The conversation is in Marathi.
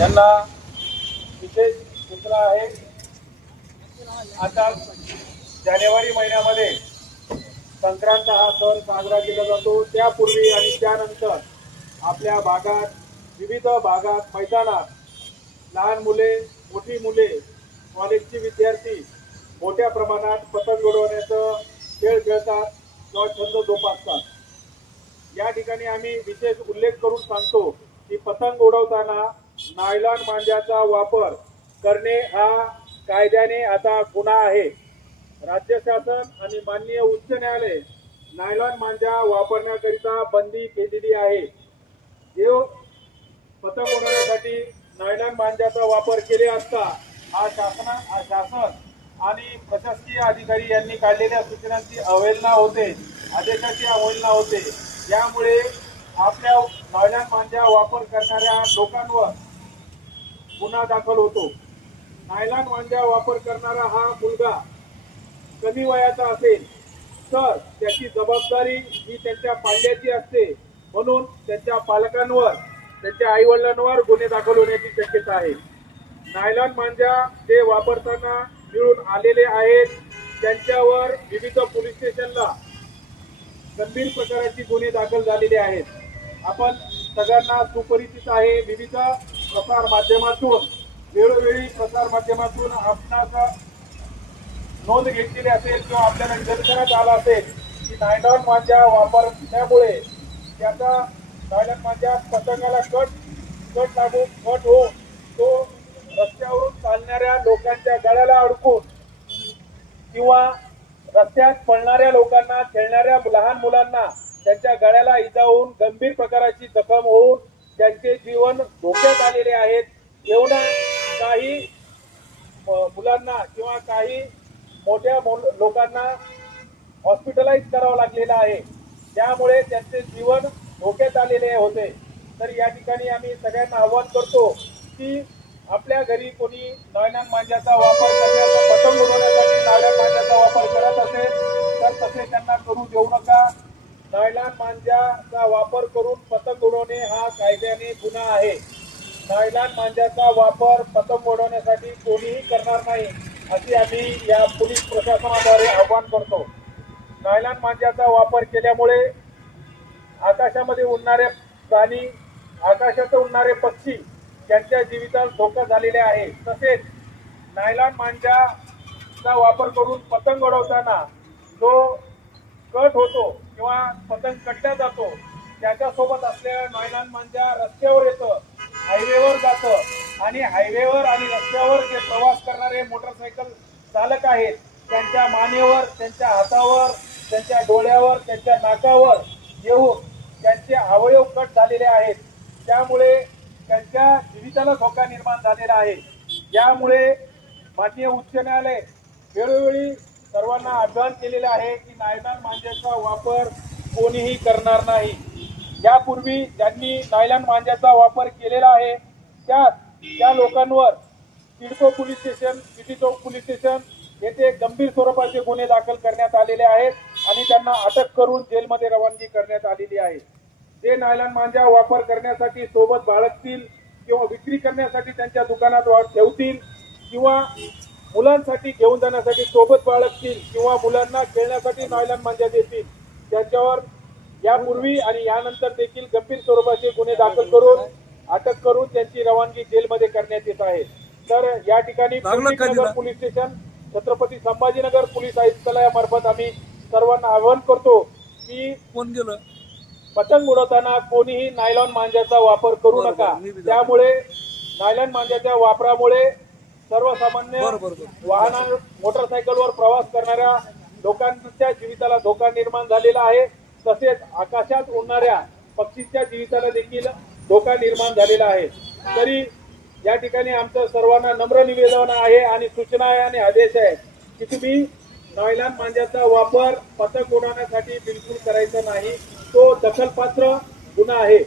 यांना विशेष सूचना आहे। आता जानेवारी महिन्यामध्ये संक्रांत हा सण साजरा केला जातो। त्यापूर्वी आणि त्यानंतर आपल्या भागात, विविध भागात, मैदानात लहान मुले, मोठी मुले, कॉलेजचे विद्यार्थी मोठ्या प्रमाणात पतंग उडवण्याचा खेळ खेळतात किंवा छंद जोपासतात। या ठिकाणी आम्ही विशेष उल्लेख करून सांगतो की पतंग उडवताना नायलॉन मांजाचा वापर करणे हा कायद्याने आता गुन्हा आहे। राज्य शासन आणि माननीय उच्च न्यायालय नायलॉन मांजा वापरण्याकरिता बंदी केलेली आहे। जो पतंग उडवण्यासाठी नायलॉन मांजाचा वापर केले असता हा शासन आणि प्रशासकीय अधिकारी यांनी काढलेल्या सूचनांची अवहेलना होते, आदेशाची अवहेलना होते। यामुळे आपल्या नायलॉन मांजा वापर करणाऱ्या लोकांवर गुन्हा दाखल होतो। नायलॉन मांजा वापर करणारा हा मुलगा कमी वयाचा असेल तर त्याची जबाबदारी ही त्यांच्या पाल्याची असते, म्हणून त्यांच्या पालकांवर, त्यांच्या आई वडिलांवर गुन्हे दाखल होण्याची शक्यता आहे। नायलॉन मांजा जे वापरताना मिळून आलेले आहेत त्यांच्यावर विविध पोलीस स्टेशनला गंभीर प्रकारची गुन्हे दाखल झालेले आहेत। आपण सगळ्यांना सुपरिचित आहे, विविध प्रसार माध्यमातून वेळोवेळी प्रसार माध्यमातून आपणास नोंद घेतलेली असेल किंवा आपल्याला निदर्शनास आला असेल की नायलॉन मांजा वापरल्यामुळे त्याचा नायलॉन मांजा पतंगाला कट होऊन तो रस्त्यावरून चालणाऱ्या लोकांच्या गळ्याला अडकून किंवा रस्त्यात पळणाऱ्या लोकांना, खेळणाऱ्या लहान मुलांना त्यांच्या गळ्याला इजा होऊन गंभीर प्रकारची जखम होऊन त्यांचे जीवन धोक्यात आलेले आहेत। एवढा काही मुलांना किंवा काही मोठ्या लोकांना हॉस्पिटलाइज करावं लागलेलं आहे, त्यामुळे त्यांचे जीवन धोक्यात आलेले होते। तर या ठिकाणी आम्ही सगळ्यांना आवाहन करतो की आपल्या घरी कोणी नायलॉन मांजाचा वापर करण्याचा, पतंग उडवण्यासाठी नायलॉन मांजाचा वापर करत असेल तर तसे त्यांना करू देऊ नका। नायलॉन मांजाचा वापर करून पतंग उडवणे हा कायद्याने गुन्हा आहे। नायलॉन मांजाचा वापर पतंग उडवण्यासाठी कोणीही करणार नाही अशी आम्ही या पोलीस प्रशासनाद्वारे आवाहन करतो। नायलॉन मांजाचा वापर केल्यामुळे आकाशामध्ये उडणारे प्राणी, आकाशात उडणारे पक्षी त्यांच्या जीविताला धोका झालेले आहे। तसेच नायलॉन मांजाचा वापर करून पतंग उडवताना जो कट होतो किंवा पतंग कटल्या जातो त्याच्यासोबत असलेला नायलॉन मांजा रस्त्यावर येतं, हायवेवर जातं आणि हायवेवर आणि रस्त्यावर जे प्रवास करणारे मोटरसायकल चालक आहेत त्यांच्या मानेवर, त्यांच्या हातावर, त्यांच्या डोळ्यावर, त्यांच्या नाकावर येऊन त्यांचे अवयव कट झालेले आहेत। त्यामुळे त्यांच्या जीविताला धोका निर्माण झालेला आहे। यामुळे माननीय उच्च न्यायालय वेळोवेळी सर्वांना आवाहन केलेले आहे की नायलॉन मांजाचा वापर कोणीही करणार नाही। यापूर्वी ज्यांनी नायलॉन मांजाचा वापर केलेला आहे त्या लोकांवर सिडको पोलीस स्टेशन, सिटी चौक पोलीस स्टेशन येथे गंभीर स्वरूपाचे गुन्हे दाखल करण्यात आलेले आहेत आणि त्यांना अटक करून जेलमध्ये रवानगी करण्यात आलेली आहे। जे नायलॉन मांजा वापर करण्यासाठी सोबत बाळगतील किंवा विक्री करण्यासाठी त्यांच्या दुकानात ठेवतील किंवा मुलांसाठी घेऊन जाण्यासाठी सोबत बाळगतील किंवा मुलांना खेळण्यासाठी नायलॉन मांजा देतील, त्यांच्यावर यापूर्वी आणि यानंतर देखील गंभीर स्वरूपाचे गुन्हे दाखल करून अटक करून त्यांची रवानगी जेलमध्ये करण्यात येत आहे। तर या ठिकाणी police station, Chhatrapati Sambhajinagar police आयुक्तालयामार्फत आम्ही सर्वांना आवाहन करतो की पतंग उडवताना कोणीही नायलॉन मांजाचा वापर करू नका। त्यामुळे नायलॉन मांजाच्या वापरामुळे सर्वसामान्य वाहन, मोटरसायकलवर प्रवास करणाऱ्या लोकांच्या जीविताला धोका निर्माण झालेला आहे। तसेच आकाशात उडणाऱ्या पक्षीच्या जीविताला देखील धोका निर्माण झालेला आहे। तरी या ठिकाणी आमचं सर्वांना नम्र निवेदन आहे आणि सूचना आहे आणि आदेश आहे की तुम्ही नायलॉन मांजाचा वापर पतंग उडवण्यासाठी बिलकुल करायचा नाही, तो दखलपात्र गुन्हा आहे।